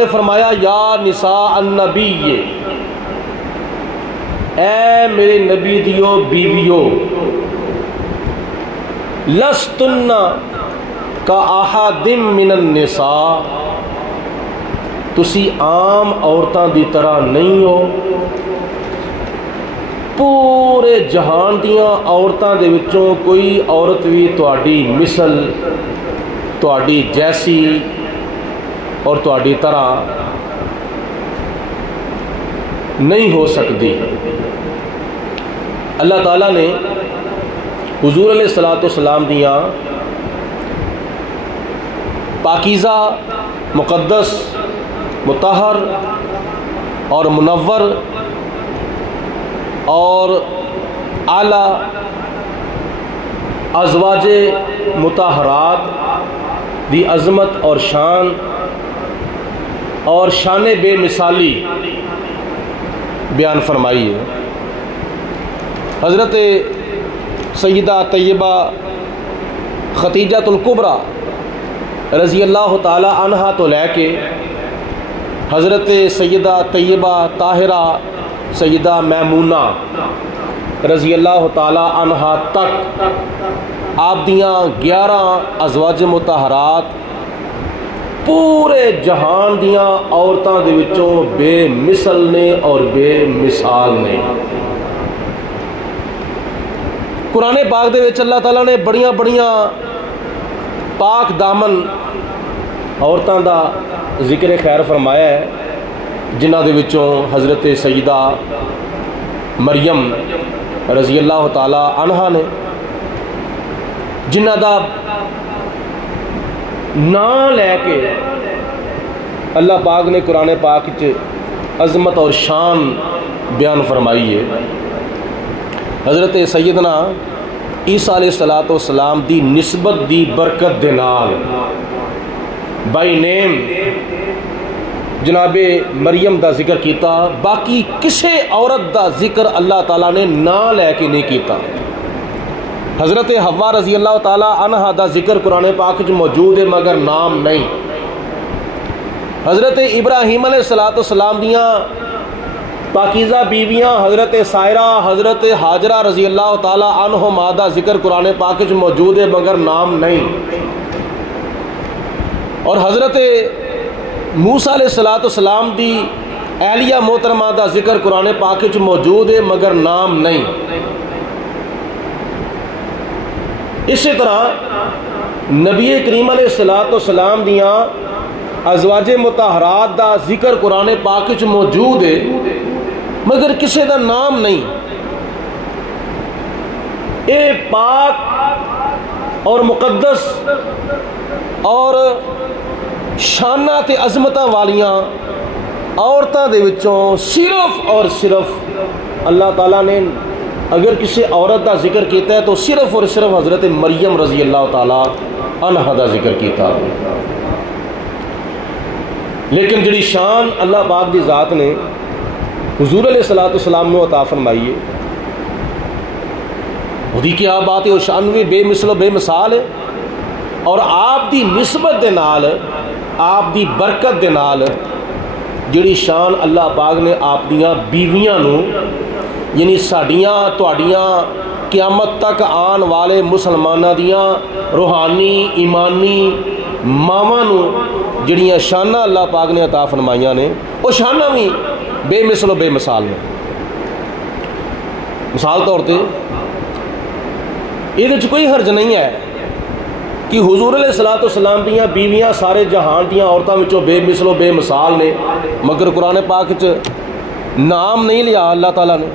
نے فرمایا یا نساء النبی، اے میرے نبی دیو بیویو، لستن کا احد من النساء، تسی عام عورتاں دی طرح نہیں ہو، پورے جہان دیاں عورتاں دے وچوں کوئی عورت بھی تہاڈی مثل، تہاڈی جیسی اور تہاڈی طرح نہیں ہو سکتی۔ اللہ تعالیٰ نے حضور علیہ الصلوۃ والسلام دیاں پاکیزہ، مقدس، مطہر اور منور اور اعلیٰ ازواج مطہرات دی عظمت اور شان اور شان بے مثالی بیان فرمائی ہے۔ حضرت سیدہ طیبہ خدیجۃ الکبریٰ رضی اللہ تعالی عنہا تو لے کے حضرت سیدہ طیبہ طاہرہ سیدہ میمونہ رضی اللہ تعالی عنہا تک آپ دیاں 11 ازواج مطہرات پورے جہان دیاں عورتاں دے وچوں بے مثل نے اور بے مثال نے۔ قرآن پاک دے وچ اللہ تعالیٰ نے بڑیاں بڑیاں پاک دامن عورتاں دا ذکر خیر فرمایا ہے، جنہ دے وچوں حضرت سیدہ مریم رضی اللہ تعالی عنہا نے، جنہ دا نام لے کے اللہ پاک نے قرآن پاک وچ عظمت اور شان بیان فرمائی ہے۔ حضرت سیدنا عیسیٰ علیہ الصلوۃ والسلام دی نسبت دی برکت دے نال بائی نیم جناب مریم دا ذکر کیتا، باقی کسے عورت دا ذکر اللہ تعالیٰ نے نام لے کے نہیں کیتا۔ حضرت حوا رضی اللہ تعالی عنہا دا ذکر قرآن پاک میں موجود ہے مگر نام نہیں۔ حضرت ابراہیم علیہ السلام دیاں پاکیزہ بیویاں حضرت سائرہ، حضرت ہاجرہ رضی اللہ تعالی عنہما دا ذکر قرآن پاک میں موجود ہے مگر نام نہیں۔ اور حضرت موسیٰ علیہ السلام دی اہلیہ محترمہ دا ذکر قرآن پاک میں موجود ہے مگر نام نہیں۔ اسی طرح نبی کریم علیہ السلام دیاں ازواج مطہرات دا ذکر قرآن پاک وچ موجود ہے مگر کسی دا نام نہیں۔ اے پاک اور مقدس اور شانہ تے عظمتاں والیاں عورتاں دے وچوں صرف اور صرف اللہ تعالیٰ نے اگر کسی عورت دا ذکر کیتا ہے تو صرف اور صرف حضرت مریم رضی اللہ تعالی عنہا دا ذکر کیتا۔ لیکن جڑی شان اللہ پاک دی ذات نے حضور علیہ الصلوۃ والسلام نے عطا فرمائی ہے، وہی کیا بات ہے، وہ شان بھی بے مثل و بے مثال ہے۔ اور آپ دی نسبت دے نال، آپ دی برکت دے نال جڑی شان اللہ پاک نے آپ دیاں بیویاں نو، یعنی ساڈیاں تہاڈیاں قیامت تک آن والے مسلمانہ دیاں روحانی ایمانی ماواں نو جڑیاں شانہ اللہ پاک نے عطا فرمائیاں نے، وہ شانہ بھی بے مثل و بے مثال نے۔ مثال طور تے یہ کوئی حرج نہیں ہے کہ حضور علیہ الصلوۃ والسلام دیاں بیویاں سارے جہان دیاں عورتاں وچوں بے مثل و بے مثال نے، مگر قرآن پاک وچ نام نہیں لیا اللہ تعالیٰ نے۔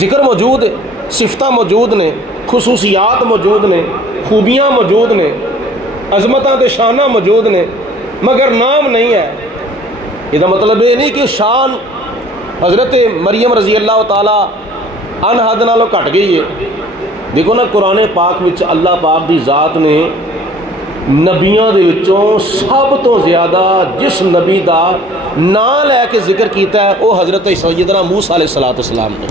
ذکر موجود ہے، صفتہ موجود نے، خصوصیات موجود نے، خوبیاں موجود نے، عظمتاں تے شانہ موجود نے، مگر نام نہیں ہے۔ یہ مطلب یہ نہیں کہ شان حضرت مریم رضی اللہ تعالی عنہا دے نالوں گھٹ گئی ہے۔ دیکھو نا قرآن پاک وچ اللہ پاک دی ذات نے نبیاں دے وچوں سب تو زیادہ جس نبی دا نام لے کے ذکر کیتا ہے وہ حضرت سیدنا موسیٰ علیہ السلام نے،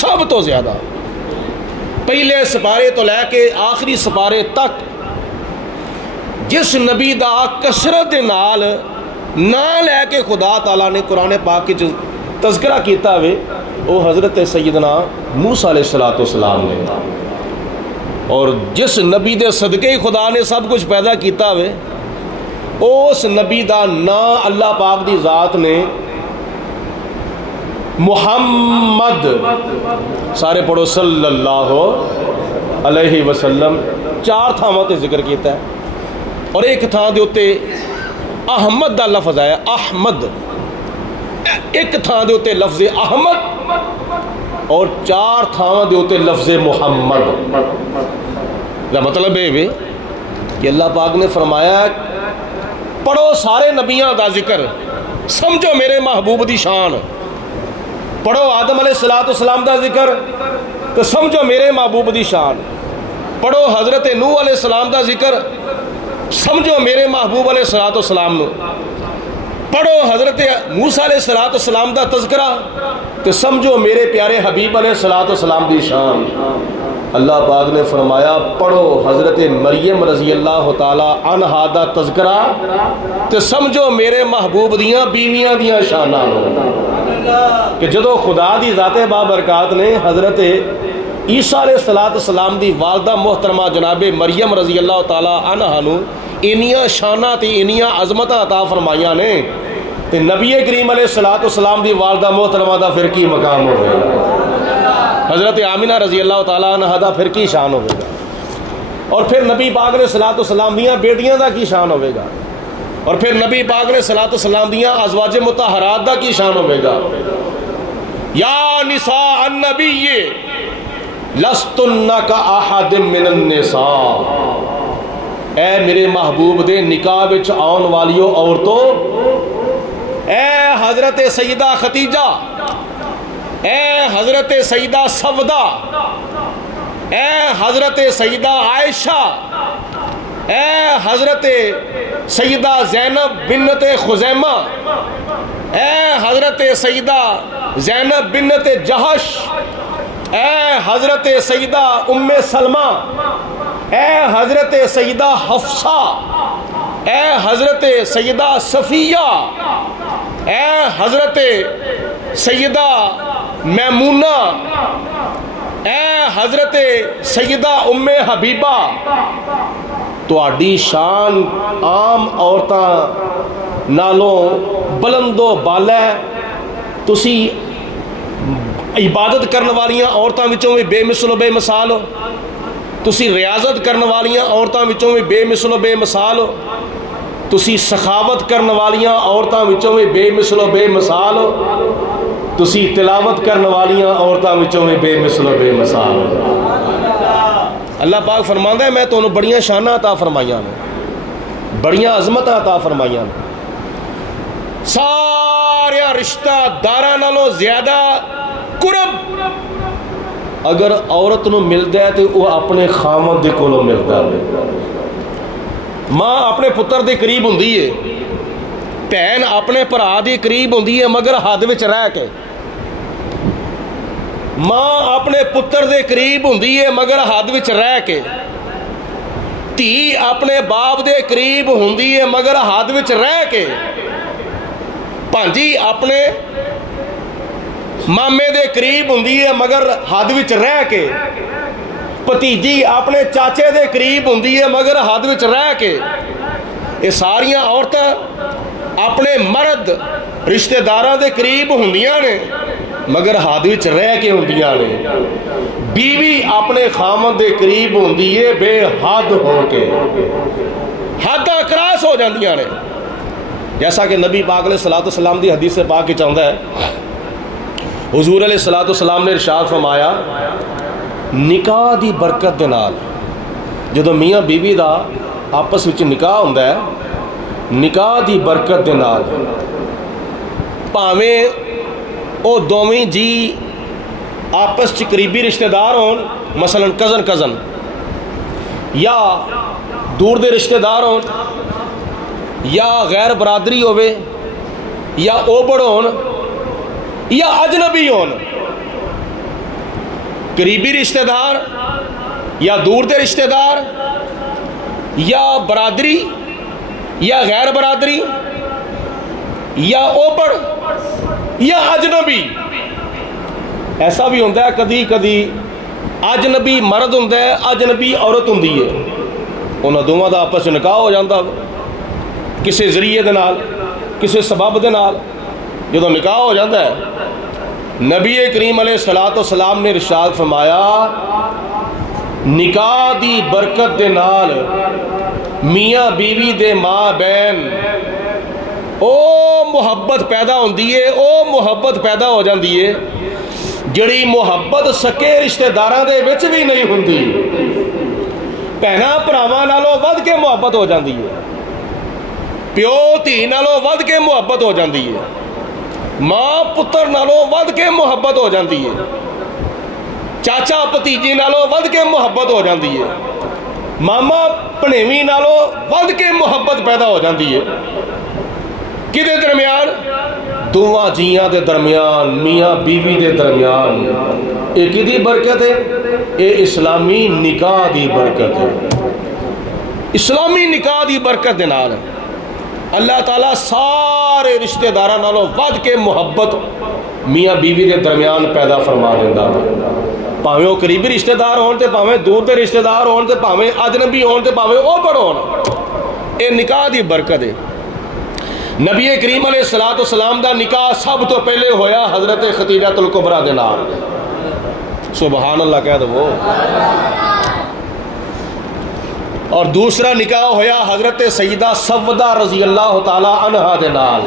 سب تو زیادہ پہلے سپارے تو لے کے آخری سپارے تک جس نبی دا کثرت دے نال نا لے کے خدا تعالیٰ نے قرآن پاک کی تذکرہ کیتا ہوئے وہ حضرت سیدنا موسیٰ علیہ السلام نے، اور جس نبی دے صدقے ہی خدا نے سب کچھ پیدا کیتا ہوئے اس نبی دا نا اللہ پاک دی ذات نے محمد، سارے پڑھو صلی اللہ علیہ وسلم، 4 تھاواں تے ذکر کیتا ہے، اور ایک تھان دے اتے احمد دا لفظ آیا، احمد، ایک تھان دے اتے لفظ احمد، اور 4 تھاواں دے اتے لفظ محمد۔ کا مطلب ہے کہ اللہ پاک نے فرمایا پڑھو سارے نبیاں دا ذکر، سمجھو میرے محبوب دی شان، پڑھو آدم علیہ السلام دا ذکر تو سمجھو میرے محبوب دی شان، پڑھو حضرت نوح علیہ السلام دا ذکر سمجھو میرے محبوب علیہ السلام نو، پڑھو حضرت موسیٰ علیہ السلام دا تذکرہ تو سمجھو میرے پیارے حبیب علیہ السلام دی شان۔ اللہ پاک نے فرمایا پڑھو حضرت مریم رضی اللہ تعالی عنہا دا تذکرہ تو سمجھو میرے محبوب دیاں بیویاں دیاں شاناں، کہ جدو خدا دی ذات بابرکات نے حضرت عیسیٰ علیہ السلام دی والدہ محترمہ جناب مریم رضی اللہ تعالی عنہا نو انیاں شاناں تے انیاں عظمتاں عطا فرمائیاں نے، تے نبی کریم علیہ السلام دی والدہ محترمہ دا پھر کی مقام ہوئے گا، حضرت آمینہ رضی اللہ تعالیٰ عنہ دا پھر کی شان ہوئے گا، اور پھر نبی پاک علیہ السلام دیاں بیٹیاں دا کی شان ہوئے گا، اور پھر نبی پاک علیہ السلام دیاں ازواج مطہرات دا کی شان ہوئے گا۔ یا نساء النبی لستن کا احد من النساء، اے میرے محبوب دے نکاح وچ آن والیو عورتوں، اے حضرت سیدہ خدیجہ، اے حضرت سیدہ سودہ، اے حضرت سیدہ عائشہ، اے حضرت سیدہ زینب بنت خزیمہ، اے حضرت سیدہ زینب بنت جہش، اے حضرت سیدہ ام سلمہ، اے حضرت سیدہ حفصہ، اے حضرت سیدہ صفیہ، اے حضرت سیدہ میمونہ، اے حضرت سیدہ ام حبیبہ، تو آڈی شان عام عورتاں نالوں بلند و بالا ہے، تسی عبادت کرن والیاں عورتاں وچوں بھی بے مثل و بے مثال ہو، تسی ریاضت کرن والیاں عورتاں وچوں بھی بے مثل و بے مثال ہو، تسی سخاوت کرن والیاں عورتاں وچوں بھی بے مثل و بے مثال ہو، تسی تلاوت کرن والیاں عورتاں وچوں بھی بے مثل و بے مثال ہو۔ اللہ پاک فرماندا ہے میں تانوں بڑیاں شاناں عطا فرمائیاں نے، بڑیاں عظمتاں عطا فرمائیاں نے، سارے رشتہ داراں نالوں زیادہ قرب اگر عورت نو ملدا ہے تو وہ اپنے خاوند دے کولوں ملدا ہے۔ ماں اپنے پتر دے قریب ہوندی ہے، بہن اپنے بھرا دے قریب ہوندی ہے مگر حد وچ رہ کے، ماں اپنے پتر دے قریب ہوندی ہے مگر حد وچ رہ کے، دھی اپنے باپ دے قریب ہوندی ہے مگر حد وچ رہ کے، بھانجی اپنے مامے دے قریب ہوندی ہے مگر حد وچ رہ کے، بھتیجی اپنے چاچے دے قریب ہوندی ہے مگر حد وچ رہ کے، یہ ساریاں عورتاں اپنے مرد رشتہ داراں دے قریب ہوندیاں نے مگر حد وچ رہ کے ہوندیاں نے، بیوی اپنے خامد دے قریب ہوندی ہے بے حد ہو کے، حداں کراس ہو جاندیاں نے، جیسا کہ نبی پاک علیہ السلام دی حدیث پاک کی چاہتا ہے، حضور علیہ السلام نے ارشاد فرمایا نکاح دی برکت دے نال، جدو میاں بیوی دا آپس وچ نکاح ہوندا ہے، نکاح دی برکت دے نال پاویں او دوویں جی آپس چ قریبی رشتہ دار ہون، مثلا کزن یا دور دے رشتہ دار ہون یا غیر برادری ہوئے یا اوبڑ ہون یا اجنبی ہون، قریبی رشتہ دار یا دور دے رشتہ دار یا برادری یا غیر برادری یا اوپڑ یا اجنبی. ایسا بھی ہوتا ہے کدی کدی اجنبی مرد ہوتا ہے, اجنبی عورت ہوتی ہے, انہوں دونوں کا آپس نکاح ہو جاتا کسی ذریعے دے نال, کسی سبب دے نال. جدو نکاح ہو جاتا ہے, نبی کریم علیہ الصلوۃ والسلام نے ارشاد فرمایا نکاح دی برکت دے نال میاں بیوی دے ماں بین او محبت پیدا ہوندی ہے, او محبت پیدا ہو جاندی ہے جڑی محبت سکے رشتہ داراں دے وچ بھی نہیں ہوندی. بھیناں بھراواں نالوں ود کے محبت ہو جاندی ہے, پیو دھی نالوں ود کے محبت ہو جاندی ہے, ماں پتر نالوں ود کے محبت ہو جاندی ہے, چاچا بھتیجی نالوں ود کے محبت ہو جاندی ہے, ماما بھنیوی نالوں ود کے محبت پیدا ہو جاندی ہے. کدے درمیان؟ دونوں جیاں دے درمیان, میاں بیوی دے درمیان. یہ کدی برکت ہے؟ یہ اسلامی نکاح دی برکت ہے. اسلامی نکاح دی برکت دے نال اللہ تعالیٰ سارے رشتہ داراں نالوں ود کے محبت میاں بیوی دے درمیان پیدا فرما دیندا. پاویں وہ قریبی رشتہ دار ہون تے پاویں دور دے رشتہ دار ہون تے پاویں اجنبی ہون تے پاویں اوپر ہون. یہ نکاح دی برکت ہے. نبی کریم علیہ الصلوۃ والسلام دا نکاح سب تو پہلے ہویا حضرت خدیجہ الکبریٰ دے نال. سبحان اللہ کہہ دو. اور دوسرا نکاح ہویا حضرت سیدہ سودہ رضی اللہ تعالی عنہا دے نال.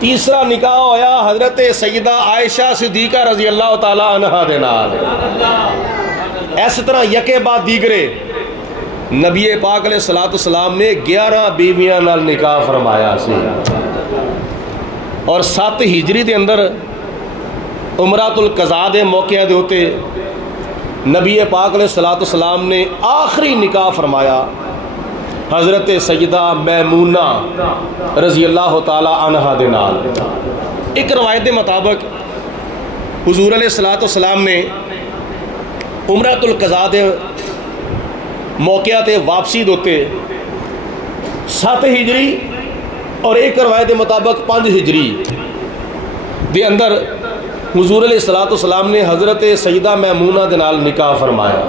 تیسرا نکاح ہویا حضرت سیدہ عائشہ صدیقہ رضی اللہ تعالی عنہا دے نال. اس طرح یکے بعد دیگرے نبی پاک علیہ الصلوۃ والسلام نے 11 بیویاں نال نکاح فرمایا سی. اور 7 ہجری دے اندر عمرۃ القضاء دے موقع دے ہوتے نبی پاک علیہ الصلوۃ والسلام نے آخری نکاح فرمایا حضرت سیدہ میمونہ رضی اللہ تعالی عنہا دے نال. ایک روایت دے مطابق حضور علیہ الصلوۃ والسلام نے عمرۃ القضاء دے موقع تے واپسی دوتے 7 ہجری اور ایک روایت دے مطابق 5 ہجری دے اندر حضور علیہ الصلوۃ والسلام نے حضرت سیدہ میمونہ دے نال نکاح فرمایا.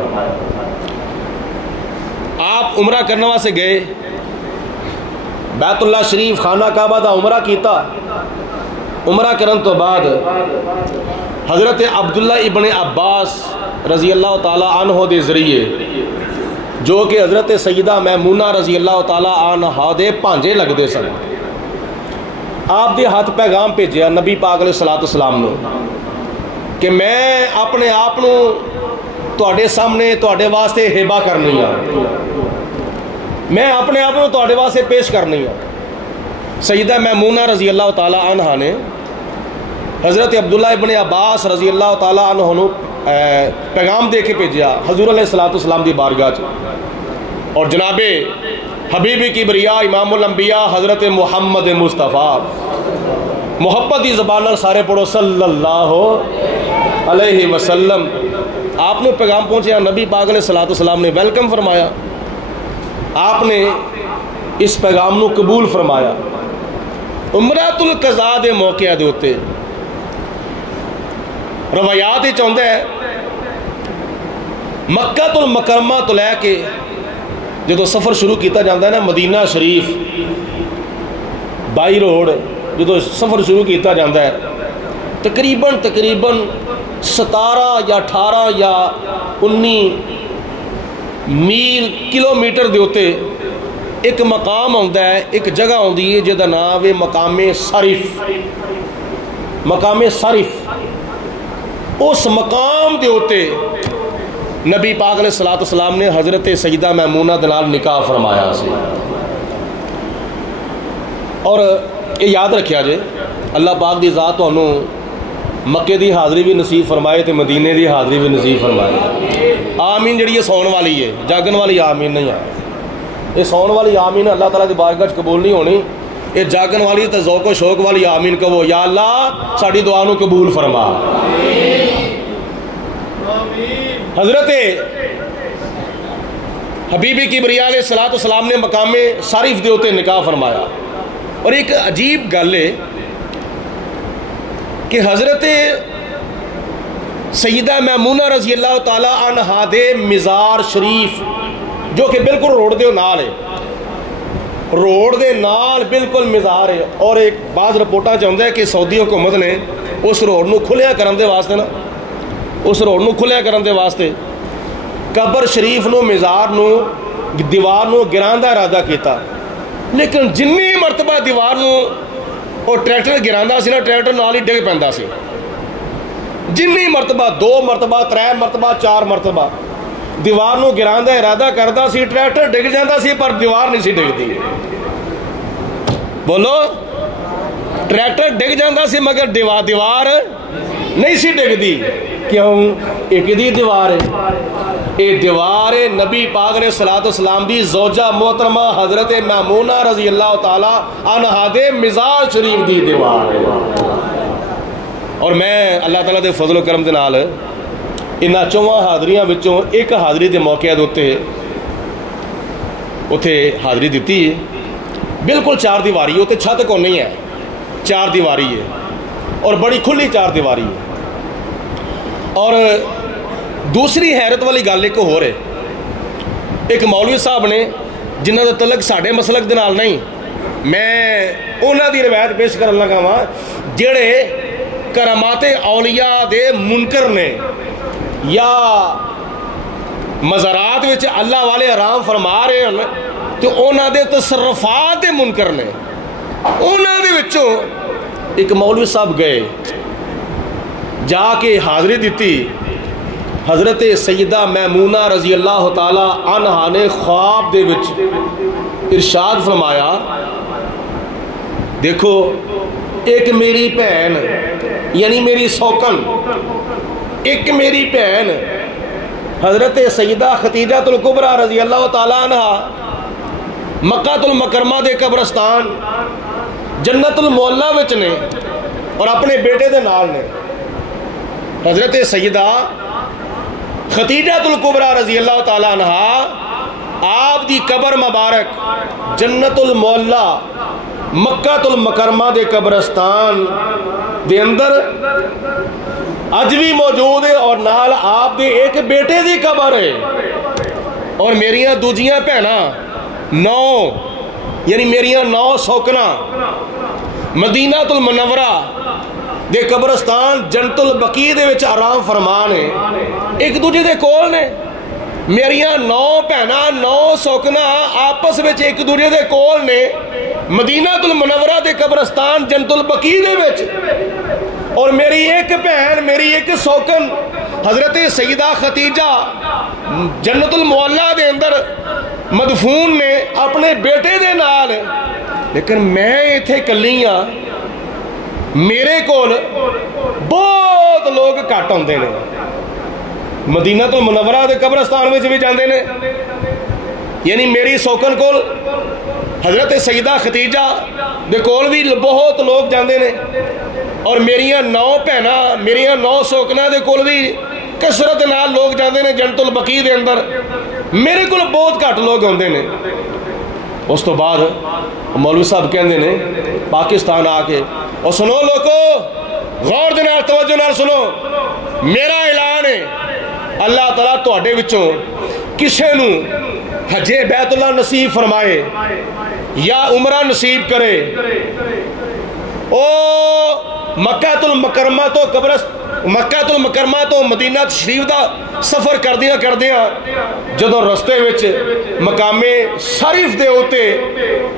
آپ عمرہ کرنے واسطے گئے, بیت اللہ شریف خانہ کعبہ دا عمرہ کیتا. عمرہ کرن تو بعد حضرت عبداللہ ابن عباس رضی اللہ تعالی عنہ دے ذریعے جو کہ حضرت سیدہ میمونہ رضی اللہ تعالی عنہ دے پانجے لگتے سن, آپ دے ہاتھ پیغام بھیجیا نبی پاک علیہ الصلوۃ والسلام نے کہ میں اپنے آپ تواڈے سامنے تواڈے واسطے ہبہ کرنی ہاں, میں اپنے آپ تواڈے واسطے پیش کرنی ہاں. سیدہ میمونہ رضی اللہ تعالی عنہ نے حضرت عبداللہ ابن عباس رضی اللہ تعالی عنہ پیغام دے کے بھیجیا حضور علیہ الصلوۃ والسلام دی بارگاہ چ. اور جناب حبیب کبریا امام الانبیاء حضرت محمد مصطفیٰ محبت کی زبان سارے پڑھو صلی اللہ علیہ وسلم. آپ نے پیغام پہنچیا, نبی پاک علیہ الصلوۃ والسلام نے ویلکم فرمایا, آپ نے اس پیغام نو قبول فرمایا. عمرۃ القضاء دے موقع دے ہوتے روایات ہی چاہتا ہے مکہ المکرمہ تو لے کے جدو سفر شروع کیتا جاتا ہے نا مدینہ شریف بائی روڈ جدو سفر شروع کیتا جاتا ہے تقریباً 17 یا 18 یا 19 میل کلومیٹر دے ہوتے ایک مقام ہوتا ہے, ایک جگہ ہوتی ہے جہاں نام ہے مقام صرف. مقام صرف اس مقام دے ہوتے نبی پاک علیہ الصلوۃ والسلام نے حضرت سیدہ میمونہ دے نال نکاح فرمایا سی. اور یہ یاد رکھیا جے اللہ پاک دی ذات تانوں مکے دی حاضری بھی نصیب فرمائے تے مدینے دی حاضری بھی نصیب فرمائے. آمین جڑی یہ سون والی ہے, جاگن والی آمین نہیں ہے. یہ سون والی آمین اللہ تعالیٰ دی بارگاہ قبول نہیں ہونی. یہ جاگن والی تے ذوق و شوق والی آمین کہو یا اللہ ساڈی دعا نو قبول فرما. حضرت حبیب کبریا علیہ الصلوۃ والسلام نے مقام صرف دے ہوتے نکاح فرمایا. اور ایک عجیب گل ہے کہ حضرت سیدہ میمونہ رضی اللہ تعالیٰ عنہا دے مزار شریف جو کہ بالکل روڈ دے نال ہے، روڈ دے نال بالکل مزار ہے، اور ایک بعض رپورٹاں چاہتا ہے کہ سعودی حکومت نے اس روڈ نو کھلیا کرن دے واسطے نا، اس روڈ نو کھلیا کرن دے واسطے قبر شریف نو مزار نو دیوار نو گران دا ارادہ کیتا، لیکن جنی مرتبہ دیوار نو اور ٹریکٹر گراندا سی نا، ٹریکٹر نال ہی ڈگ پیندا سی، جنی مرتبہ 2 مرتبہ 3 مرتبہ 4 مرتبہ دیوار نو گران دا ارادہ کردا سی، ٹریکٹر ڈگ جاندا سی پر دیوار نہیں سی ڈگدی۔ بولو، ٹریکٹر ڈگ جاندا سی مگر دیوار نہیں سی ڈگدی، کیوں؟ ایک دی دیوار ہے، اے دیوار نبی پاک نے صلاۃ والسلام دی زوجہ محترمہ حضرت میمونہ رضی اللہ تعالی عنہا دے مزار شریف دی دیوار ہے۔ اور میں اللہ تعالیٰ دے فضل و کرم دے نال انہاں 4 حاضریاں وچوں ایک حاضری دے موقع دے اتے حاضری دیتی ہے، بالکل 4 دیواری ہے، اتنے چھت کو نہیں ہے، 4 دیواری ہے اور بڑی کھلی 4 دیواری ہے۔ اور دوسری حیرت والی گل ایک ہو رہے، ایک مولوی صاحب نے جنہوں کا تعلق ساڈے مسلک دے نال نہیں، میں انہاں دی روایت پیش کرن لگا ہاں جڑے کرامات اولیاء دے منکر نے یا مزارات وچ اللہ والے آرام فرما رہے ہیں تو انہاں دے تصرفات دے منکر نے، انہاں دے وچوں ایک مولوی صاحب گئے جا کے حاضری دیتی، حضرت سیدہ میمونہ رضی اللہ تعالی عنہا نے خواب دے وچ ارشاد فرمایا، دیکھو ایک میری بہن یعنی میری سوکن، ایک میری بہن حضرت سیدہ خدیجہ الکبریٰ رضی اللہ تعالی عنہا مکہ المکرمہ دے قبرستان جنت المعلیٰ وچ نے اور اپنے بیٹے دے نال نے۔ حضرت سیدہ خدیجہ الکبریٰ رضی اللہ تعالی عنہا آپ دی قبر مبارک جنت المعلیٰ مکہ المکرمہ دے قبرستان دے اندر اج بھی موجود ہے، اور نال آپ دے ایک بیٹے دی قبر ہے، اور میریاں دوجیاں بہناں 9 یعنی میریاں 9 سوکنا مدینہ المنورہ دے قبرستان جنت البقیع دے وچ آرام فرمان ہے، ایک دوجے دے کول نے، میریاں 9 بہناں 9 سوکنا آپس وچ ایک دوجے دے کول نے مدینہ المنورہ دے قبرستان جنت البقیع دے وچ، اور میری ایک بہن میری ایک سوکن حضرت سیدہ خدیجہ جنت المعلیٰ دے اندر مدفون نے اپنے بیٹے دے نال، لیکن میں ایتھے کلی ہاں، میرے کول بہت لوگ گھٹ آندے نے، مدینہ المنورہ دے قبرستان وچ بھی جاندے نے، یعنی میری سوکن کول حضرت سیدہ خدیجہ دے کول بھی بہت لوگ جاندے نے، اور میریاں 9 بہناں میریاں 9 سوکنا دے کول بھی کثرت نال لوگ جاندے نے جنت البقیع دے اندر، میرے کول بہت گھٹ لوگ آندے نے۔ اس تو بعد مولوی صاحب کہندے نے پاکستان آ کے، اور سنو لوگو غور دے نال توجہ نال سنو، میرا اعلان ہے اللہ تعالیٰ تواڈے وچوں کسے نو حج بیت اللہ نصیب فرمائے یا عمرہ نصیب کرے، او مکہ المکرمہ تو مدینہ شریف دا سفر کردیاں جدوں رستے وچ مقام شریف دے ہوتے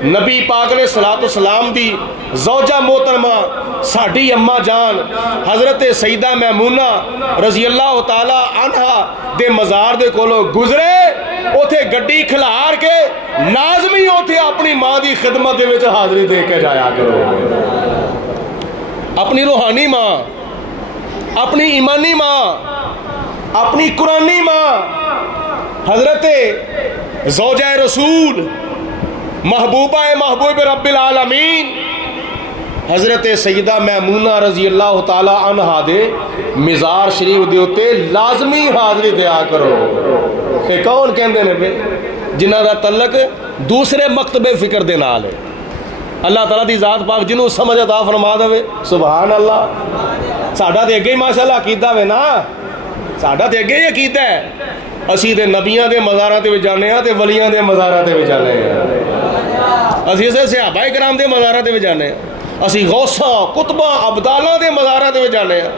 نبی پاک نے صلاۃ والسلام دی زوجہ محترمہ ساڈی اماں جان حضرت سیدہ میمونہ رضی اللہ تعالی عنہا دے مزار دے کولوں گزرے، اوتھے گڈی کھلار کے لازمی اوتھے اپنی ماں دی خدمت دے وچ حاضری دے کے جایا کرو، اپنی روحانی ماں، اپنی ایمانی ماں، اپنی قرآنی ماں حضرت زوجہ رسول محبوبہ محبوب رب العالمین حضرت سیدہ میمونہ رضی اللہ تعالی عنہا دے مزار شریف دے اتے لازمی حاضری دیا کرو۔ کہ کون کہندے نے پہ جنہاں دا تعلق دوسرے مکتب فکر دے نال ہے، اللہ تعالیٰ دی ذات پاک جنہوں سمجھ عطا فرما دے سبحان اللہ. ساڈا تے اگے ہی ماشاءاللہ عقیدہ وے نا, ساڈا تے اگے ہی عقیدہ ہے. اسی تے نبیاں دے مزاراں تے وچ جانے ہاں تے ولیاں دے مزاراں تے وچ جانے ہاں. اسی صحابہ کرام دے مزاراں تے وچ جانے ہاں. اسی غوثاں کتباں ابدالاں دے مزاراں تے وچ جانے ہاں.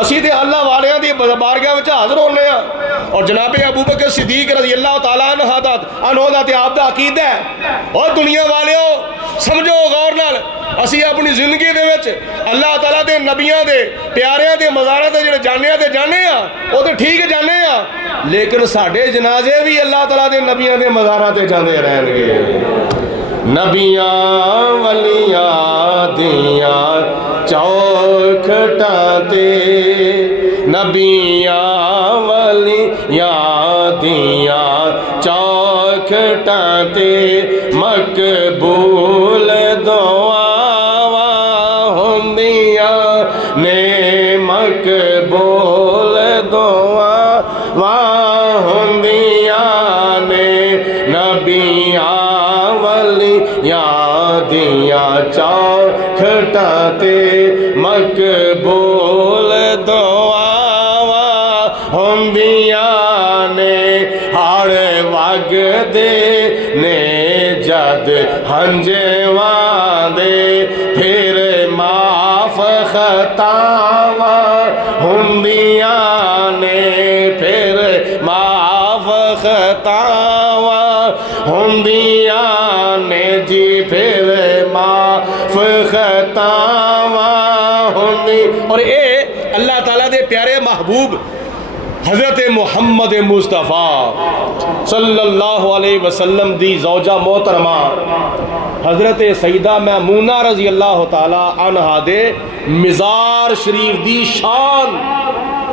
اسی تے اللہ والیاں دی بارگاہ وچ حاضر ہونے ہاں. اور جناب ابو بکر صدیق رضی اللہ تعالیٰ عنہ دا تے آپ دا عقیدہ ہے. اور دنیا والیو سمجھو غور نال, اسی اپنی زندگی دے وچ اللہ تعالیٰ دے نبیاں دے پیاریاں دے مزاراں تے جڑے جانے ہاں وہ تے ٹھیک جانے ہاں, لیکن ساڈے جنازے بھی اللہ تعالیٰ دے نبیاں دے مزاراں تے جاندے رہن گے. نبیاں ولیاں دیاں چوکھٹاں تے, نبیاں ولیاں دیاں چوکھٹاں تے مقبول دعاواں ہوندیاں نے, مقبول دعاواں ہوندیاں نے. نبیاں ولیاں دیاں چوکھٹاں تے مقبول دعاواں ہوندیاں نے. ہاڑ وگدے نے جد ہنجواں دے, پھر معاف خطاواں ہوندیاں نے, پھر معاف خطاواں ہوندیاں نے جی, پھر معاف خطاواں ہوندی. اور اے اللہ تعالیٰ دے پیارے محبوب حضرت محمد مصطفیٰ صلی اللہ علیہ وسلم دی زوجہ محترمہ حضرت سیدہ میمونہ رضی اللہ تعالی عنہا دے مزار شریف دی شان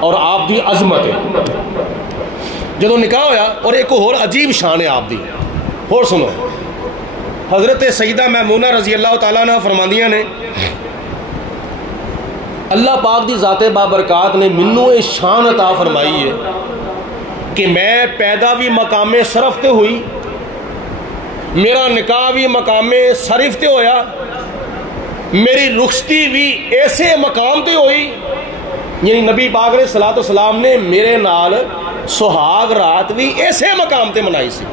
اور آپ دی عظمت ہے. جدو نکاح ہویا اور ایک اور عجیب شان ہے آپ دی, اور سنو. حضرت سیدہ میمونہ رضی اللہ تعالیٰ عنہ فرماندیاں نے اللہ پاک دی ذات بابرکات نے منوں یہ شان عطا فرمائی ہے کہ میں پیدا بھی مقام شرف تے ہوئی, میرا نکاح بھی مقام شریف تے ہویا, میری رخصتی بھی ایسے مقام تے ہوئی. یعنی نبی پاک علیہ الصلوۃ والسلام نے میرے نال سہاگ رات بھی ایسے مقام تے منائی سی.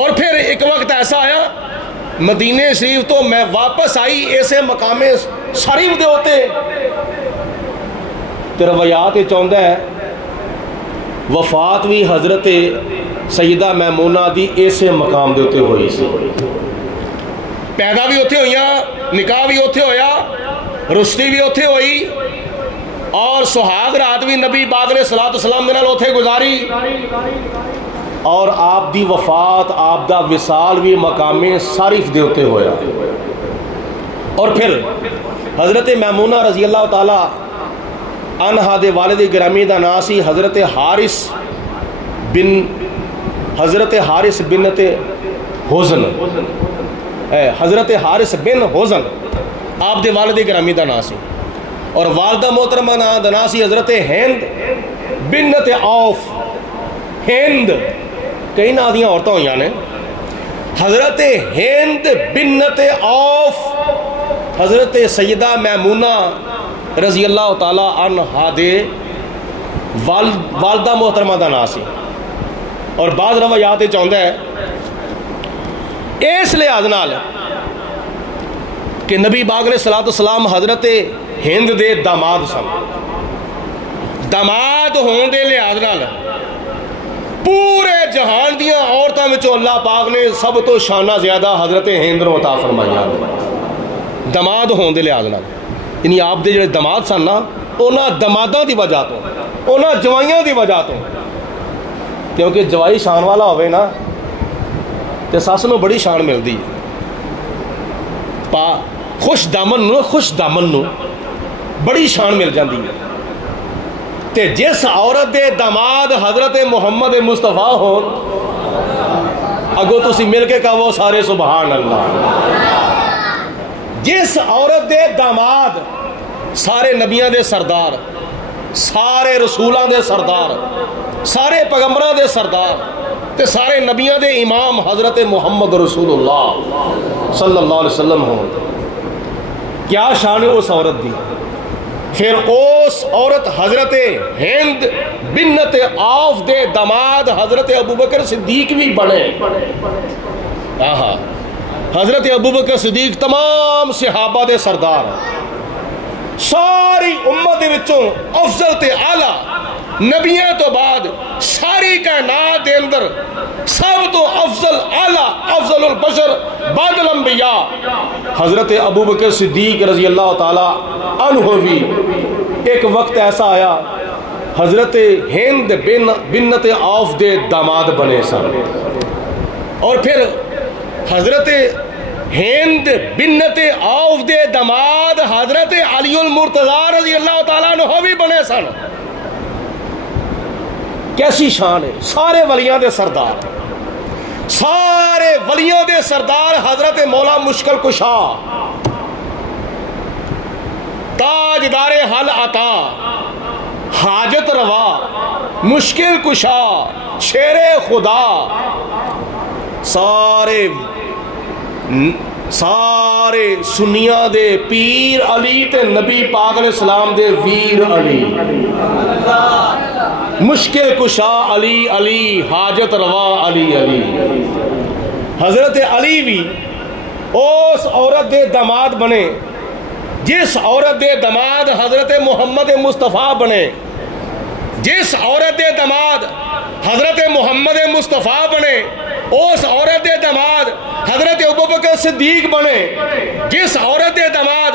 اور پھر ایک وقت ایسا آیا مدینے شریف تو میں واپس آئی ایسے مقام شریف دے ہوتے تے روایات چاہتا ہے وفات بھی حضرت سیدہ میمونہ دی ایسے مقام دے ہوتے ہوئی سی. پیدا بھی ہوتے ہوئی, نکاح بھی ہوتے ہویا, رشتی بھی ہوتے ہوئی, اور سہاگ رات بھی نبی پاک علیہ الصلوۃ والسلام دے نال اوتھے گزاری, اور آپ دی وفات آپ دا وصال بھی مقام شریف دے ہوتے ہویا. اور پھر حضرت میمونہ رضی اللہ تعالی عنہا دے والد گرامی دا نام سی حضرت حارث بن حزن, حضرت حارث بن حزن آپ دے والد گرامی دا نام سی. اور والدہ محترمہ دا نام سی حضرت ہند بنت عوف. ہند کئی نا دیاں عورتیں ہوئی نے. حضرت ہند بنت عوف حضرت سیدہ میمونہ رضی اللہ تعالی عنہا دے والدہ محترمہ دا نام سی. اور بعض روایات چاہتا ہے اس لحاظ نال کہ نبی پاک علیہ الصلوۃ والسلام حضرت ہند دے داماد سن. داماد ہون دے لحاظ نال پورے جہان دیاں عورتاں وچوں اللہ پاک نے سب تو شانہ زیادہ حضرت ہند نو عطا فرمایا داماد ہون دے لحاظ نال. یعنی آپ دے جڑے داماد سن نا انہاں داماداں دی وجہ تو, انہاں جوائیاں دی وجہ تو, کیونکہ جوائی شان والا ہوئے نا تے ساس نو بڑی شان ملدی ہے. خوش دامن نو بڑی شان مل جاندی ہے. تے جس عورت دے داماد حضرت محمد مصطفیٰ ہون اگو تسی مل کے کہو سارے سبحان اللہ. جس عورت دے داماد سارے نبیاں دے سردار, سارے رسولاں دے سردار, سارے پیغمبراں دے سردار تے سارے نبیاں دے امام حضرت محمد رسول اللہ صلی اللہ علیہ وسلم ہوں. کیا شان اس عورت دی. پھر اس عورت حضرت ہند بنت عوف دے داماد حضرت ابوبکر صدیق بھی بنے. حضرت ابوبکر صدیق تمام صحابہ دے سردار، ساری امت وچوں افضل تے اعلیٰ، نبیوں تو بعد ساری کائنات دے اندر سب تو افضل اعلیٰ افضل البشر بعد الانبیاء حضرت ابوبکر صدیق رضی اللہ تعالی عنہ بھی ایک وقت ایسا آیا حضرت ہند بنت عوف دے داماد بنے سن. اور پھر حضرت ہند بنت عوف دے داماد حضرت علی المرتضی رضی اللہ تعالیٰ عنہ بھی بنے سن. کیسی شان ہے. سارے ولیاں دے سردار، سارے ولیاں دے سردار حضرت مولا مشکل کشا، تاجدار حل عطا، حاجت روا، مشکل کشا، شیر خدا، سارے سنیاں دے پیر علی تے نبی پاک علیہ السلام دے ویر علی. مشکل کشا علی علی، حاجت روا علی علی. حضرت علی بھی اس عورت دے داماد بنے جس عورت دے داماد حضرت محمد مصطفیٰ بنے، جس عورت دے داماد حضرت محمد مصطفیٰ بنے اس عورت دے داماد حضرت ابوبکر صدیق بنے، جس عورت دے داماد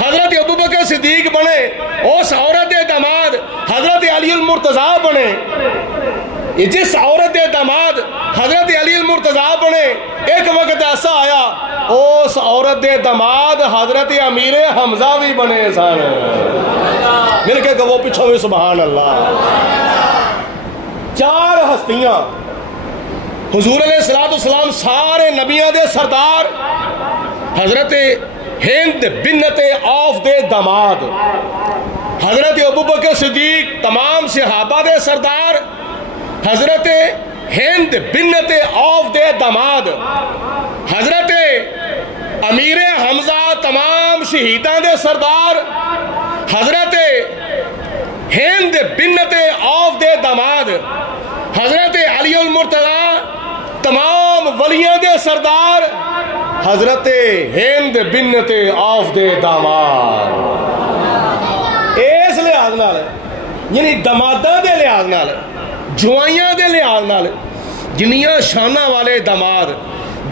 حضرت ابوبکر صدیق بنے اس عورت دے داماد حضرت علی المرتضی بنے، جس عورت دے داماد حضرت علی المرتضی بنے ایک وقت ایسا آیا اس عورت دے داماد حضرت امیر حمزہ بھی بنے سن. مل کے کہ وہ پچھوں بھی سبحان اللہ. چار ہستیاں حضور علیہ السلام سارے نبیوں دے سردار، حضرت ہند بنت عوف دے داماد، حضرت ابوبکر صدیق تمام صحابہ دے سردار، حضرت ہند بنت عوف دے داماد، حضرت امیر حمزہ تمام شہیداں دے سردار، حضرت ہند بنت عوف دے داماد، حضرت علی المرتضی تمام ولیوں دے سردار، حضرت ہند بنت عوف دے داماد. اس لحاظ نال یعنی داماداں دے لحاظ نال، جوائیاں دے لحاظ نال جنیاں شاناں والے داماد،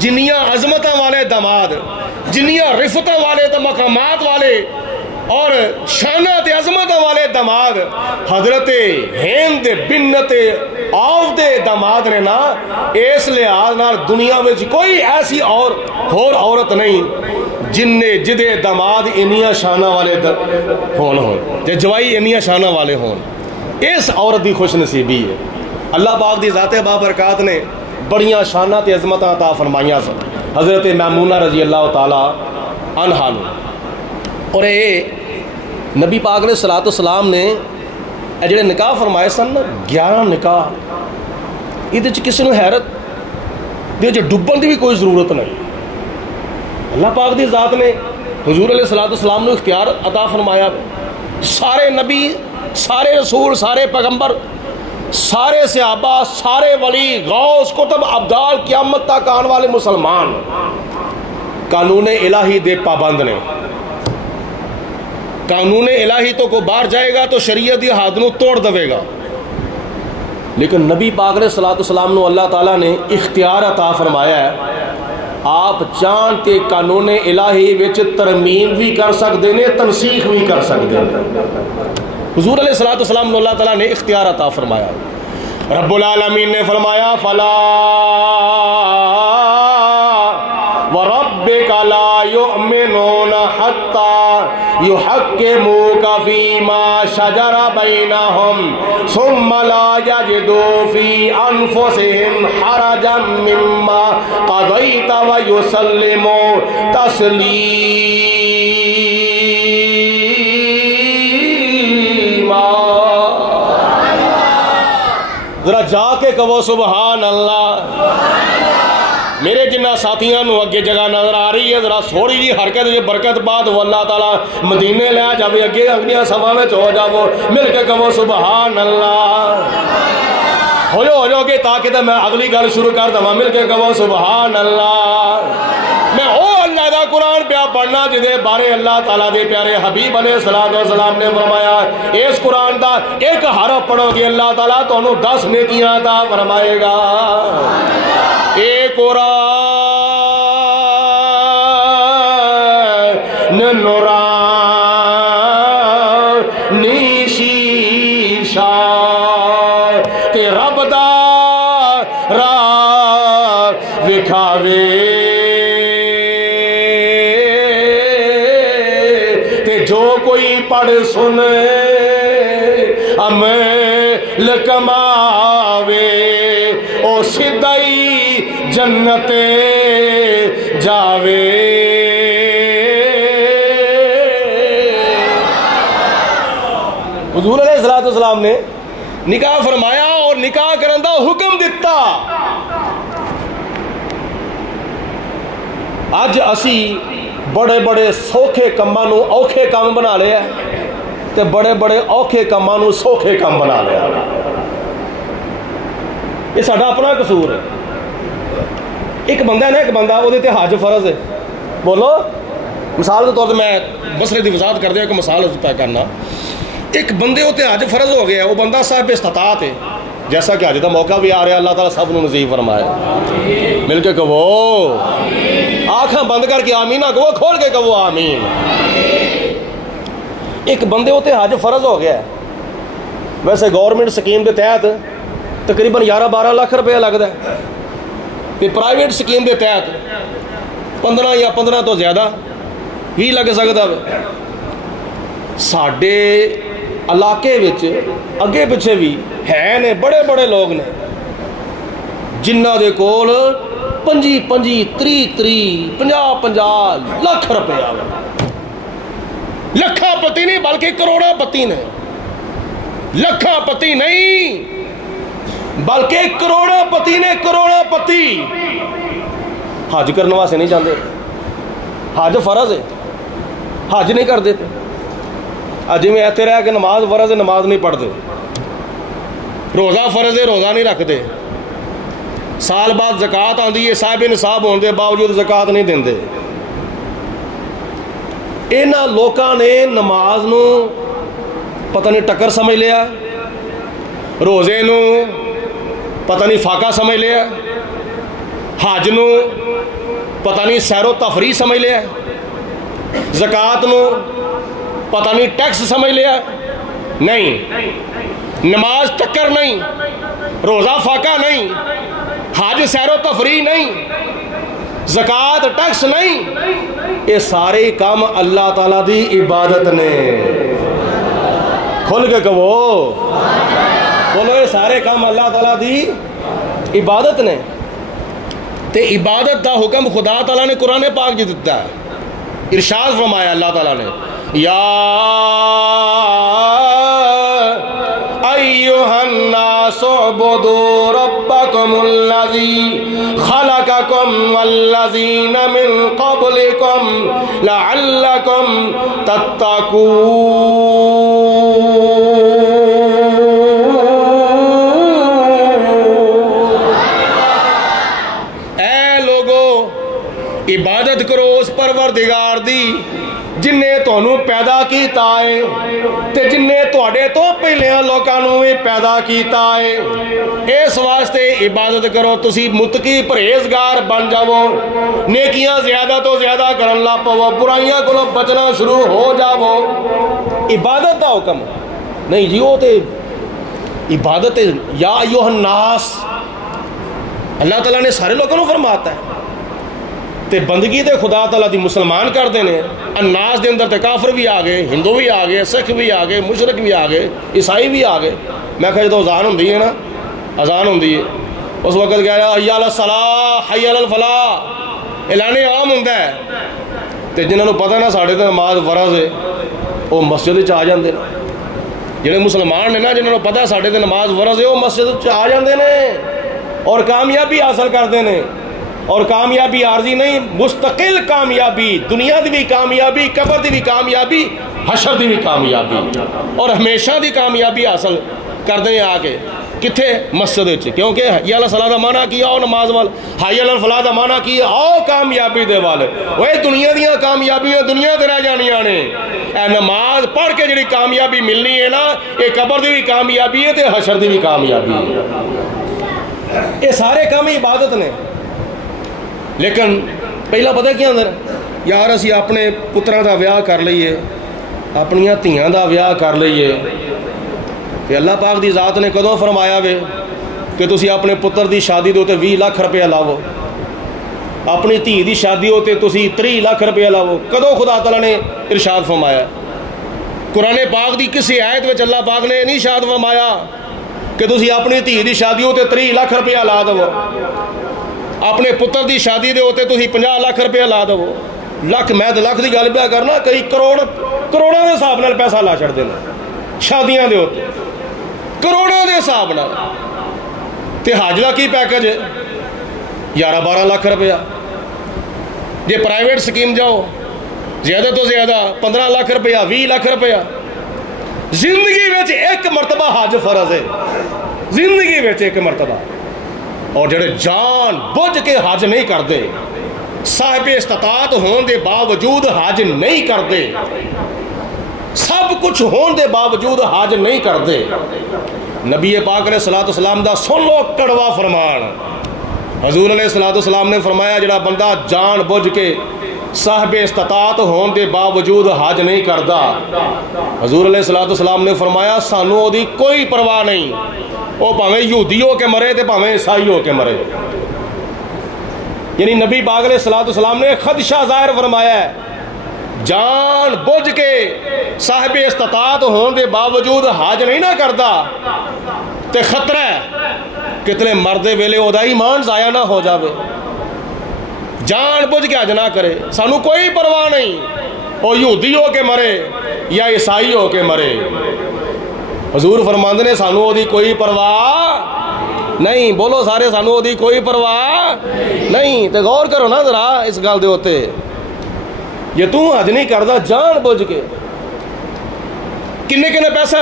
جنیاں عظمتاں والے داماد، جنیاں رفتاں والے تے مقامات والے اور شانہ تے عظمتاں والے داماد حضرت ہند بنت عوف دے داماد نے نا. اس لحاظ نال دنیا میں کوئی ایسی اور عورت نہیں جن نے جدے داماد انیاں شانہ والے ہون تے جوائی انیاں شانہ والے ہون. اس عورت دی خوش نصیبی ہے. اللہ پاک دی ذات بابرکات نے بڑیاں شانہ تے عظمتاں عطا فرمائیاں سن حضرت میمونہ رضی اللہ تعالی عنہا نو. اور اے نبی پاک علیہ السلام نے اے جڑے نکاح فرمائے سن 11 نکاح، یہ کسی نے حیرت دے جو ڈبن دی بھی کوئی ضرورت نہیں. اللہ پاک دی ذات نے حضور علیہ السلام نے اختیار عطا فرمایا. سارے نبی، سارے رسول، سارے پیغمبر، سارے صحابہ، سارے ولی، غوث، کتب، ابدال، قیامت تک آنے والے مسلمان قانون الہی دے پابند نے. قانون الہی تو کو باہر جائے گا تو شریعت دی حد نو توڑ دے گا، لیکن نبی پاک علیہ السلام نو اللہ تعالیٰ نے اختیار عطا فرمایا ہے. آپ چاہن تے قانون الہی وچ ترمیم بھی کر سکتے ہیں، تنسیخ بھی کر سکتے ہیں. حضور علیہ السلام نو اللہ تعالیٰ نے اختیار عطا فرمایا. رب العالمین نے فرمایا فلا وربک لا یؤمنون حتی یحکموک فیما شجر بینہم ثم لا یجدوا فی انفسہم حرجا مما قضیت ویسلموا تسلیما. ذرا جا کے کہو سبحان اللہ. میرے جنہ ساتھیاں نو اگے جگہ نظر آ رہی ہے، ذرا تھوڑی جی حرکت جی برکت بعد وہ اللہ تعالیٰ مدینے لے جاوے، اگے اگلیاں سبھا میں ہو جاؤ، مل کے کہو سبحان اللہ، ہو جاؤ گے تاکہ میں اگلی گل شروع کر دوں، مل کے کہو سبحان اللہ۔ میں او اللہ دا قرآن پیا پڑھنا جدے بارے اللہ تعالیٰ دے پیارے حبیب علیہ السلام نے فرمایا اس قرآن دا ایک حرف پڑھو گے اللہ تعالیٰ تو انہوں 10 نیکیاں عطا فرمائے گا۔ اے قرآن نورانی شیشہ تے رب دا راہ وکھاوے، جو کوئی پڑھ سنے عمل کماوے او سدھائی جنت جاوے۔ حضور علیہ السلام نے نکاح فرمایا اور نکاح کرن دا حکم دیتا۔ اج اسی بڑے بڑے سوکھے کماں نو اوکھے کام بنا لیا تے بڑے بڑے اوکھے کماں نو سوکھے کام بنا لیا۔ یہ ساڈا اپنا قصور ہے۔ ایک بندہ ہے نا، ایک بندہ وہ حج فرض ہے، بولو مثال کے طور پہ میں مسئلے کی وضاحت کر دیا کہ مثال پہ کرنا، ایک بندے ہوتے حج فرض ہو گیا، وہ بندہ صاحب استطاعت ہے، جیسا کہ حج کا موقع بھی آ رہا ہے، اللہ تعالیٰ سب کو نصیب فرمائے، مل کے کہو آنکھاں بند کر کے آمین نہ کہو، کھول کے کہو آمین۔ ایک بندے ہوتے حج فرض ہو گیا ہے، ویسے گورنمنٹ سکیم کے تحت تقریباً 11-12 لاکھ روپیہ لگتا ہے، کہ پرائیویٹ سکیم کے تحت 15 یا 15 تو زیادہ بھی لگ سکتا ہے۔ ساڈے علاقے وچ اگے پیچھے بھی ہے نے بڑے بڑے لوگ نے جنہ دے کول 25-25 30-30 50-50 لاکھ روپیہ، لکھاں پتی نہیں بلکہ کروڑا پتی نے، لکھاں پتی نہیں بلکہ کروڑا پتی نے، کروڑا پتی حج کرنے واسطے نہیں جاندے، حج فرض ہے، حج نہیں کر دیتے، اج میں ایتھے رہ کے نماز فرض ہے نماز نہیں پڑھتے، روزہ فرض ہے روزہ نہیں رکھتے، سال بعد زکات آندی ہے، صاحب نصاب ہونے کے باوجود زکات نہیں دیندے۔ انہاں لوکاں نے نماز نو پتہ نہیں ٹکر سمجھ لیا، روزے نو پتہ نہیں فاقہ سمجھ لیا، حج نو پتہ نہیں سیر و تفریح سمجھ لیا، زکات نو پتہ نہیں ٹیکس سمجھ لیا۔ نہیں، نماز ٹکر نہیں، روزہ فاقہ نہیں، حج سیر و تفریح نہیں، زکات ٹیکس نہیں، یہ سارے کام اللہ تعالیٰ دی عبادت نے، کھل کے کہو بولو یہ سارے کام اللہ تعالیٰ دی عبادت نے۔ تے عبادت دا حکم خدا تعالیٰ نے قرآن پاک جی دیتا ہے، ارشاد فرمایا اللہ تعالیٰ نے یا ایہا الناس اعبدوا ربکم الذی خلقکم والذین من قبلکم لعلکم تتقون۔ اے لوگو عبادت کرو اس پروردگار دی جن نے تانوں پیدا کیتا ہے تے جن نے تواڈے تو پہلیاں لوکاں نوں بھی پیدا کیتا ہے، اس واسطے عبادت کرو، تسی متقی پرہیزگار بن جاؤ، نیکیاں زیادہ تو زیادہ کرن لا پو، برائیاں کو بچنا شروع ہو جاؤ۔ عبادت دا حکم نہیں جی، وہ تے عبادت یا ایھا الناس اللہ تعالیٰ نے سارے لوگوں کو فرماتا ہے، تے بندگی تے خدا تعالیٰ دی مسلمان کر دینے، الناس دے اندر تے کافر بھی آ گئے، ہندو بھی آ گئے، سکھ بھی آ گئے، مشرک بھی آ گئے، عیسائی بھی آ گئے۔ میں کہا جدو اذان ہوندی ہے نا، اذان ہوندی ہے اس وقت کہہ رہا حی علی الصلاۃ حی علی الفلاح، اعلان عام ہوندا ہے، تے جنہاں نوں پتہ نا ساڈے تے نماز فرض ہے وہ مسجد وچ آ جاندے نے، جڑے مسلمان نے نا جنہاں نوں پتہ ساڈے تے نماز فرض ہے وہ مسجد وچ آ جاندے نے اور کامیابی حاصل کرتے ہیں۔ اور کامیابی عارضی نہیں، مستقل کامیابی، دنیا دی بھی کامیابی، قبر دی بھی کامیابی، حشر دی بھی کامیابی، اور ہمیشہ دی کامیابی حاصل کر دیں آ کے کتھے مسجد وچ، کیونکہ حی علی الصلاۃ دا معنی کیا آؤ نماز وال، حی علی الفلاح دا معنی کیا آؤ کامیابی دے وال۔ اوے دنیا دیاں کامیابیاں دنیا تے رہ جانیاں نے، اے نماز پڑھ کے جڑی کامیابی ملنی ہے نا، یہ قبر دی بھی کامیابی ہے تے حشر دی بھی کامیابی ہے۔ یہ سارے کام عبادت نے، لیکن پہلا پتہ کیا اندر یار اسی اپنے پتراں دا ویاہ کر لئیے، اپنیاں دھیاں دا ویاہ کر لئیے، کہ اللہ پاک دی ذات نے کدوں فرمایا وے کہ تسی اپنے پتر دی شادی دے اوتے 20 لاکھ روپیہ لاؤ، اپنی دھی دی شادی ہوتے تسی 30 لاکھ روپیہ لاؤ، کدوں خدا تعالیٰ نے ارشاد فرمایا؟ قرآن پاک دی کسی آیت وچ اللہ پاک نے نہیں ارشاد فرمایا کہ تسی اپنی دھی دی شادی ہوتے 30 لاکھ روپیہ لا دو، اپنے پتر دی شادی دے ہوتے تسی 50 لاکھ روپیہ لا دو۔ لاکھ میں تو لاکھ دی گل پیا کرنا، کئی کروڑوں دے حساب نال پیسہ لا چھڑ دینا شادیاں دے ہوتے، کروڑوں دے حساب نال۔ تے حج دا کی پیکج ہے 11-12 لاکھ روپیہ، جے پرائیویٹ سکیم جاؤ زیادہ تو زیادہ 15 لاکھ روپیہ، 20 لاکھ روپیہ۔ زندگی وچ ایک مرتبہ حج فرض ہے، زندگی وچ ایک مرتبہ، اور جڑے جان بوجھ کے حج نہیں کرتے، صاحب استطاعت ہون دے باوجود حج نہیں کرتے، سب کچھ ہون دے باوجود حج نہیں کرتے، نبی پاک علیہ الصلوۃ والسلام دا سن لو کڑوا فرمان۔ حضور علیہ الصلوۃ والسلام نے فرمایا جڑا بندہ جان بوجھ کے صاحب استطاعت ہون دے باوجود حج نہیں کردا، حضور علیہ الصلوۃ والسلام نے فرمایا سانو دی کوئی پرواہ نہیں، وہ پاویں یہودی ہو کے مرے تے پاویں عیسائی ہو کے مرے۔ یعنی نبی پاک علیہ الصلوۃ والسلام نے خدشہ ظاہر فرمایا ہے، جان بوجھ کے صاحب استطاعت ہون دے باوجود حج نہیں نہ کردا تے خطرہ ہے کتنے مردے ویلے او دا ایمان ضائع نہ ہو جاوے، جان بوجھ کے حج نہ کرے، سانو کوئی پرواہ نہیں، او یہودی ہو کے مرے یا عیسائی ہو کے مرے۔ حضور فرماندے نے سانو او دی کوئی پرواہ نہیں، بولو سارے سانو او دی کوئی پرواہ نہیں۔ تے غور کرو نا ذرا اس گل دے ہوتے، یہ تو حج نہیں کردا جان بوجھ کے، کنے پیسہ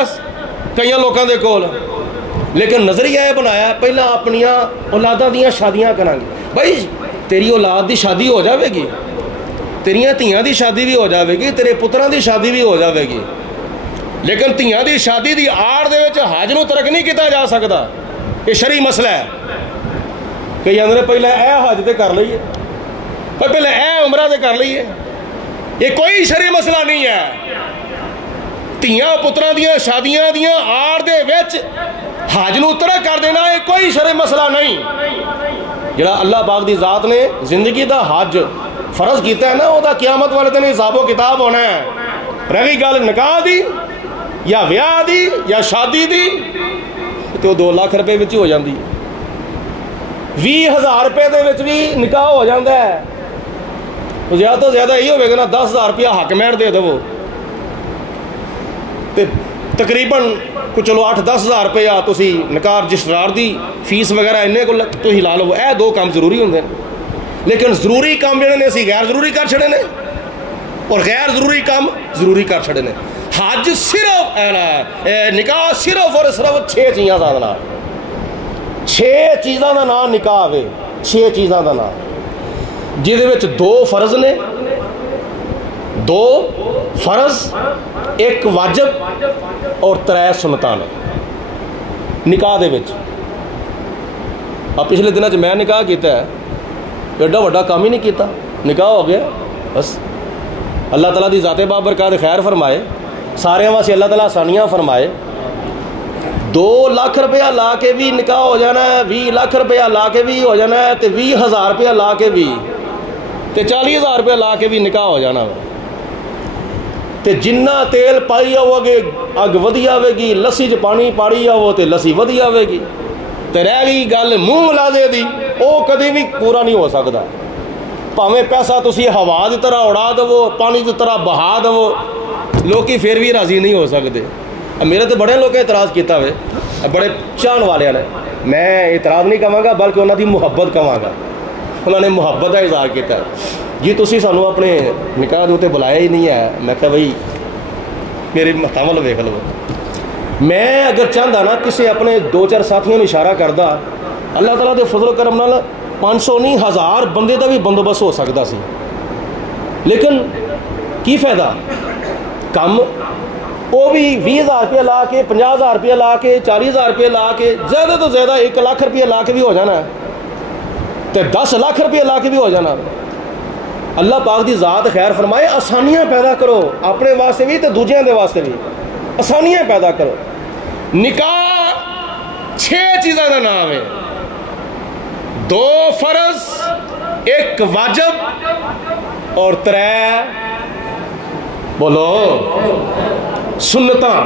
کئی لوگوں دے کول، لیکن نظریہ یہ بنایا پہلا اپنیاں اولاداں دیاں شادیاں کرانگے، بھائی تیری اولاد دی شادی ہو جاوے گی، تیریاں دھیاں دی شادی بھی ہو جاوے گی، تیرے پتراں دی شادی بھی ہو جاوے گی، لیکن دھیاں دی شادی دی آڑ دے وچ حج نو ترک نہیں کیتا جا سکتا، یہ شرعی مسئلہ ہے۔ کئی اندر پہلے اے حج تے کر لئیے، پہلے اے عمرہ تے کر لئیے، یہ کوئی شرعی مسئلہ نہیں ہے۔ دھیاں پتراں دیاں شادیاں دیاں آڑ دے وچ حج نو ترک کر دینا یہ کوئی شرعی مسئلہ نہیں۔ جڑا اللہ پاک دی ذات نے زندگی دا حج فرض کیتا ہے نا، وہ دا قیامت والے دن حساب و کتاب ہونا ہے۔ رہی گل نکاح دی یا ویاہ دی یا شادی دی تو 2 لاکھ روپے وچ ہو جاندی، 20,000 روپے دے وچ بھی نکاح ہو جاندا ہے، زیادہ تو زیادہ یہی ہوئے گا نا 10,000 روپیہ حق مہر دے دو، تے تقریباً کو چلو 8-10,000 روپیہ تسی نکاح رجسٹرار دی فیس وغیرہ انہیں کو تسی لا لو، اے 2 کام ضروری ہوندے ہیں۔ لیکن ضروری کام جڑے نے اسی غیر ضروری کر چھڑے نے، اور غیر ضروری کام ضروری کر چھڑے نے۔ حج صرف نکاح صرف اور صرف 6 چیزاں دا نام، 6 چیزاں دا نام نکاح ہوئے، 6 چیزاں دا نام، جہدے وچ 2 فرض نے، 2 فرض، 1 واجب اور 3 سنتاں نے نکاح دے وچ۔ اب پچھلے دنوں میں نکاح کیتا ہے، ایڈا وڈا کام ہی نہیں کیتا، نکاح ہو گیا بس۔ اللہ تعالیٰ دی ذات بابرکات خیر فرمائے، سارے واسطے اللہ تعالیٰ آسانیاں فرمائے۔ 2 لاکھ روپیہ لا کے بھی نکاح ہو جانا ہے، 20 لاکھ روپیہ لا کے بھی ہو جانا ہے، تے 20,000 روپیہ لا کے بھی، تے 40,000 روپیہ لا کے بھی نکاح ہو جانا ہے۔ تے جنہ تیل پائی آو گے اگ ودی آوے گی، لسی چ پانی پاڑی آو تے لسی ودی آوے گی، تے رہ گئی گل منہ ملازے دی، وہ کدی بھی پورا نہیں ہو سکتا۔ پاویں پیسہ تسی ہوا دی طرح اڑا دو، پانی دی طرح بہا دو، لوکی پھر بھی راضی نہیں ہو سکتے۔ میرے تو بڑے لوگ اعتراض کیتا ہوئے، بڑے چاہن والے نے، میں اعتراض نہیں کہاں گا بلکہ انہوں دی محبت کہاں گا، انہوں نے محبت کا اظہار کیا جی تسی سانو اپنے نکاح دے اتنے بلایا ہی نہیں ہے. میں کہا بھائی میرے ہاتھوں وال ویکھ لو. میں اگر چاہتا نا کسی اپنے 2-4 ساتھیوں اشارہ کردا اللہ تعالیٰ دے فضل و کرم نال 500 نہیں 1000 بندے کا بھی بندوبست ہو سکتا سی. لیکن کی فائدہ کم وہ بھی 20,000 روپیہ لا کے 50,000 روپیہ لا کے 40,000 روپیہ لا کے زیادہ تو زیادہ 1 لاکھ روپیہ لا کے بھی ہو جانا تو 10 لاکھ روپیہ لا کے بھی ہو جانا. اللہ پاک دی ذات خیر فرمائے آسانیاں پیدا کرو اپنے واسطے بھی تو دوجیاں دے واسطے بھی آسانیاں پیدا کرو. نکاح 6 چیزاں کا نام ہے 2 فرض 1 واجب اور 3 بولو سنتاں.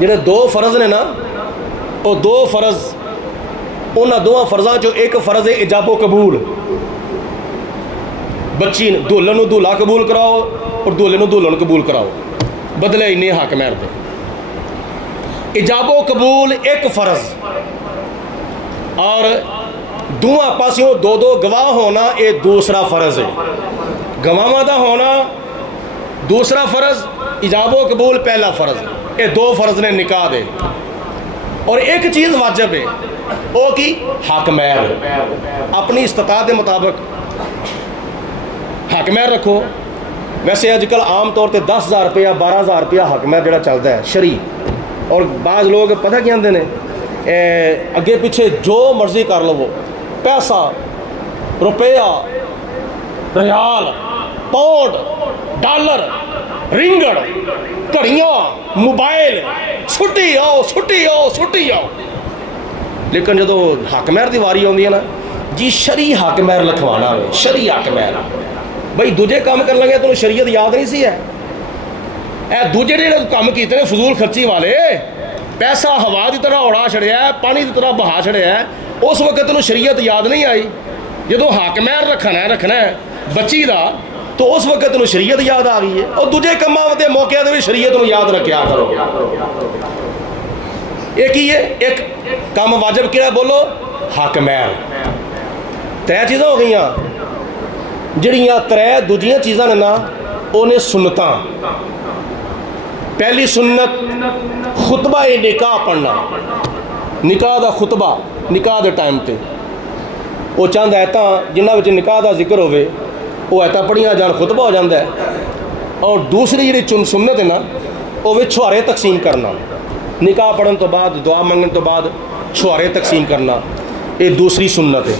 جڑے 2 فرض نے نا وہ 2 فرض انہاں 2 فرضاں چوں 1 فرض ہے ایجاب و قبول. بچی دولہے نو دولہا قبول کراؤ اور دولہے نو دولہن قبول کراؤ بدلے انہیں حق مہر دے. ایجاب و قبول 1 فرض اور دونوں پاسیوں 2 گواہ ہونا یہ دوسرا فرض ہے. گواہاں دا ہونا دوسرا فرض ایجاب و قبول پہلا فرض. یہ 2 فرض نے نکاح دے. اور 1 چیز واجب ہے وہ کی حق مہر. اپنی استطاعت کے مطابق حق مہر رکھو. ویسے اج کل عام طور تے 10,000 روپیہ 12,000 روپیہ حق مہر جڑا چلتا ہے شرعی. اور بعض لوگ پتہ کیا آندے نے اگے پیچھے جو مرضی کر لو پیسہ روپیہ ریال پاؤنڈ ڈالر رنگڑ گھڑیاں موبائل چھٹی آؤ چھٹی آؤ چھٹی آؤ. لیکن جدو حق مہر دی واری آتی ہے نا جی شرعی حق مہر لکھوانا ہے. شرعی حق مہر بھائی دوجے کام کر لگے تو شریعت یاد نہیں سی ہے. اے دوجے جڑے کام کیتے نے فضول خرچی والے پیسہ ہوا دی طرح اڑا چھڑیا ہے پانی دی طرح بہا چھڑیا ہے. اس وقت تینوں شریعت یاد نہیں آئی. جدو حق مہر رکھنا ہے بچی دا تو اس وقت تینوں شریعت یاد آ گئی ہے. اور دوجے کاماں دے موقع تے بھی شریعت نوں یاد رکھیا کرو. ایک ہی ہے 1 کام واجب کیڑا بولو حق مہر. 3 چیزاں ہو گئیاں جڑیاں 3 دوجیاں چیزاں نے نا وہ نے سنتاں. پہلی سنت خطبہ نکاح پڑھنا. نکاح دا خطبہ نکاح دے ٹائم تے وہ چند ایتاں جنہاں وچ نکاح دا ذکر ہوئے وہ ایتاں پڑھیاں جان خطبہ ہو جاندہ ہے. اور دوسری جڑی سنت ہے نا وہ چھوارے تقسیم کرنا. نکاح پڑھن تو بعد دعا منگن تو بعد چھوارے تقسیم کرنا یہ دوسری سنت ہے.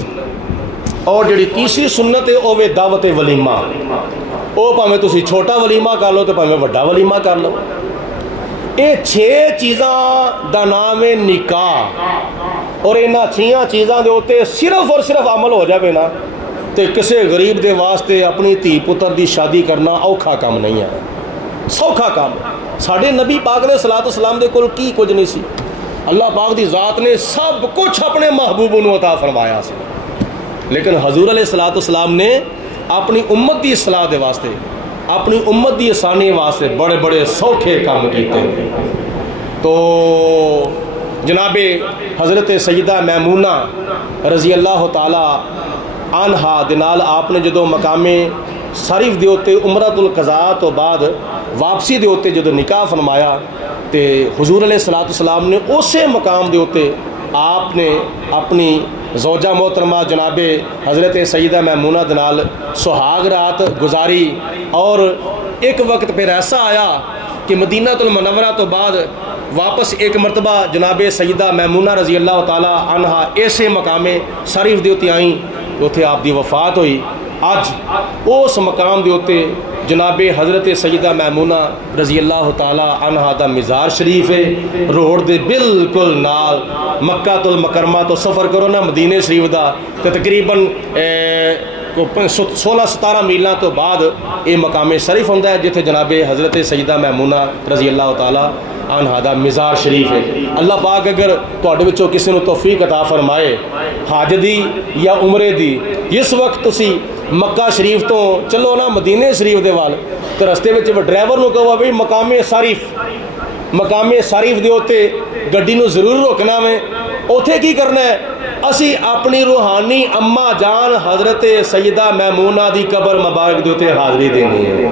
اور جڑی تیسری سنت ہے وہ دعوت ولیمہ. وہ پاویں تسی چھوٹا ولیمہ کر لو تو پاویں وڈا ولیمہ کر لو. یہ 6 چیزاں دا نام ہے نکاح. اور انہاں 6 چیزاں دے اوتے صرف اور صرف عمل ہو جاوے نا تے کسے غریب دے واسطے اپنی دھی پتر دی شادی کرنا اوکھا کام نہیں ہے سوکھا کام. ساڈے نبی پاک علیہ الصلوۃ والسلام دے کول کی کچھ نہیں سی. اللہ پاک دی ذات نے سب کچھ اپنے محبوب نوں عطا فرمایا سی. لیکن حضور علیہ الصلوۃ والسلام نے اپنی امت دی اصلاح دے واسطے اپنی امت دی آسانی واسطے بڑے بڑے سوکھے کام کیتے. تو جناب حضرت سیدہ میمونہ رضی اللہ تعالی عنہا دے نال آپ نے جدو مقام شریف دے اوتے عمرۃ القضاء تو بعد واپسی دے اوتے جدو نکاح فرمایا تے حضور علیہ الصلوۃ والسلام نے اسی مقام دے اوتے آپ نے اپنی زوجہ محترمہ جناب حضرت سیدہ میمونہ دے نال سہاگ رات گزاری. اور ایک وقت پھر ایسا آیا کہ مدینہ المنورہ تو بعد واپس ایک مرتبہ جناب سیدہ میمونہ رضی اللہ تعالی عنہا ایسے مقام شریف دے اوتے آئیں اوتھے آپ دی وفات ہوئی. اج اس مقام دے اوتے جناب حضرت سیدہ میمونہ رضی اللہ تعالی عنہا دا مزار شریف ہے. روڈ دے بالکل نال مکہ المکرمہ تو سفر کرو نا مدینے شریف دا تے تقریباً 16-17 میلاں تو بعد یہ مقام شریف ہوندہ ہے جتھے جناب حضرت سیدہ میمونہ رضی اللہ تعالی عنہا دا مزار شریف ہے. اللہ پاک اگر تواڈے وچوں کسی نوں توفیق عطا فرمائے حج دی یا عمرے دی جس وقت تسی مکہ شریف تو چلو نا مدینے شریف دے وال تو رستے وچ ڈرائیور نوں کہو بھائی مقام شریف دے اوتے گڈی نوں ضرور روکنا میں اوتھے کی کرنا ہے اسی اپنی روحانی اما جان حضرت سیدہ میمونہ دی قبر مبارک دے تے حاضری دینی ہے۔